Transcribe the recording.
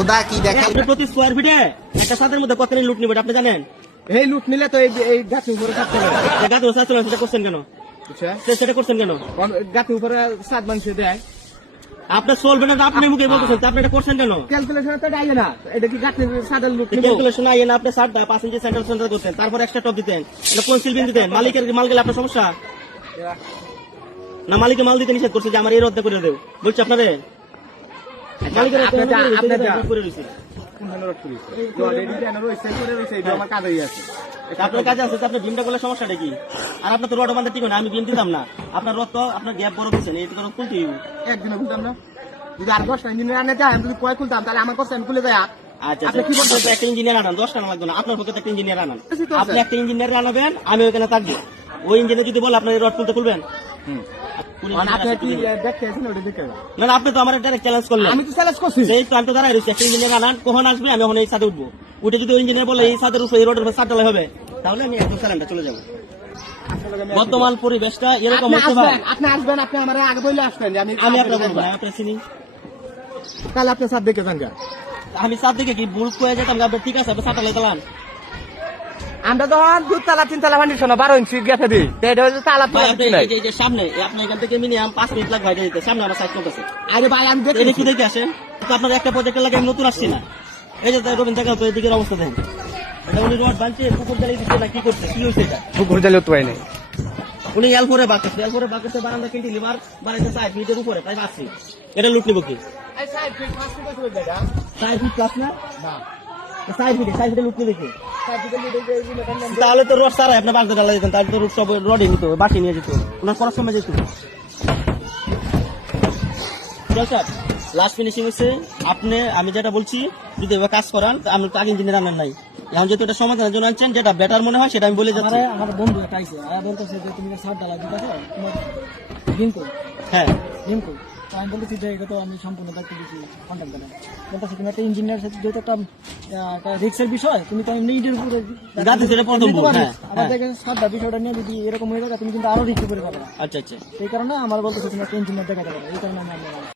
ওদা কি দেখেন আপনি প্রতি স্কোয়ার ফিটে একটা ছাদের মধ্যে কত লুট নিবেন আপনি জানেন? এই লুট নিলে তো এই গাছের উপরে থাকতে হবে। গাছ ছাদ সেটা করছেন কেন? সেটা করছেন কেন? গাছের উপরে সাত মাংস দেয় আপনার চলবে না, আপনি মুখে বলতেছেন, আপনি এটা করছেন কেন? ক্যালকুলেশন তো আইয়ে না, এটা কি গাছের সাদের লুট নিব? ক্যালকুলেশন আইয়ে না, আপনি 5 ইঞ্চি সেন্টার সেন্টার করতেন, তারপর এক্সট্রা টপ দিতেন, এটা কোন সিলবিন দিতেন? মালিকের মাল গেলে আপনার সমস্যা না? মালিকের মাল দিতে নিষেধ করছে যে আমার এই রদ্দ করে দেব, বলছি আপনারে মালিকের করে দিয়েছে। আপনার কাজে আছে, আপনি বিমটা করলে সমস্যাটা কি? আর আপনার তো রড বান্ধা ঠিক না, আমি বিম দিতাম না, আপনার রড তো আপনার গ্যাপ বড় দিচ্ছেন, এই কারণ খুলতে একদিনে খুলতাম না, যদি আর 10টা ইঞ্জিনিয়ার আনে যায় আমি যদি কয় খুলতাম তাহলে আমার কাছে আমি খুলে যায়। আচ্ছা কি বলছেন? একটা ইঞ্জিনিয়ার আনান, 10 টাকা লাগবে না, আপনার পক্ষে একটা ইঞ্জিনিয়ার আনান, আপনি একটা ইঞ্জিনিয়ার আনাবেন, আমি ওখানে থাকবো। ওই ইঞ্জিনিয়ার যদি বলে আপনার রড খুলতে খুলবেন? না আপনি তো আমার ডাইরেক্ট চ্যালেঞ্জ করলেন। আমি তো চ্যালেঞ্জ করছি, সেই তো আমি তো দাঁড়াই রয়েছি, একটা ইঞ্জিনিয়ার আনান, কখন আসবে আমি ওখানে এই ছাদে উঠবো, উঠে যদি ওই ইঞ্জিনিয়ার বলে এই ছাদের উপরে এই রোডের উপর ছাদ ঢালাই হবে, তাহলে আমি একদম স্যালেন্ডে চলে যাবো। বর্তমান পরিবেশটা এরকম হচ্ছে ভাই। আপনি আসবেন, আপনি আমার আগে বলে আসবেন, আমি আপনার বলবো না, আপনার চিনি, তাহলে আপনি সাত দেখে যান। আমি ছাদ দেখে কি ভুল করে যেতাম? আপনার ঠিক আছে, আপনি ছাদ ঢালাই দিলাম। আমরা তখন 2 তালা 3 তালা ফান্ডিশন 12 ইঞ্চি গেছে দিই, এটা হচ্ছে তালা সামনে আপনার এখান থেকে মিনিমাম 5 মিনিট লাগবে দিতে, সামনে আমার সাইড করতেছে। আরে ভাই আমি একটু দেখে আসেন, তো আপনার একটা প্রজেক্টের লাগে আমি নতুন আসছি না। এই যে রবীন্দ্র জায়গা তো এদিকের অবস্থা দেখেন, এটা উনি রড বানছে, পুকুর জ্বালিয়ে দিচ্ছে না, কি করছে, কি হয়েছে এটা? পুকুর জ্বালিয়ে তো নাই, উনি এলফোরে বাঁকাচ্ছে বারান্দা কিনতে লিভার বানাইতে 5 ফিটের উপরে, তাই 5 ফিট। এটা লুট নিব কি? 5 ফিট 5 ফিট আছে দাদা, 5 ফিট প্লাস না? না 5 ফিটে লুট নিবে কি? তাহলে তো রড সারাই আপনার বাগদা ঢালা দিতেন, তাহলে তো রড সব রডে নিত, বাসি নিয়ে যেত, ওনার খরচ কমে যেত। লাস্ট ফিনিশিং হচ্ছে আপনি, আমি যেটা বলছি যদি এবার কাজ করান, আমি তো আগে ইঞ্জিনিয়ার আনেন নাই, এখন যেহেতু এটা সমাধানের জন্য আনছেন, যেটা বেটার মনে হয় সেটা আমি বলে যাচ্ছি। আমার বন্ধু একটা আইছে, বলতেছে যে তুমি ছাদ ঢালাই দিতেছো, তোমার দিন কই? হ্যাঁ দিন কই? তো আমি বলতেছি যে এটা তো আমি সম্পূর্ণ দায়িত্ব দিচ্ছি কন্ট্যাক্ট করে। বলতেছে তুমি একটা ইঞ্জিনিয়ার সাথে যেহেতু একটা রিক্সের বিষয়, তুমি তো এমনি ইটের উপরে আবার দেখেন ছাদটা বিষয়টা নিয়ে যদি এরকম হয়ে যায় তুমি কিন্তু আরো রিক্স করে পাবে। আচ্ছা এই কারণে আমার বলতেছে তুমি একটা ইঞ্জিনিয়ার দেখাতে পারো, এই কারণে আমি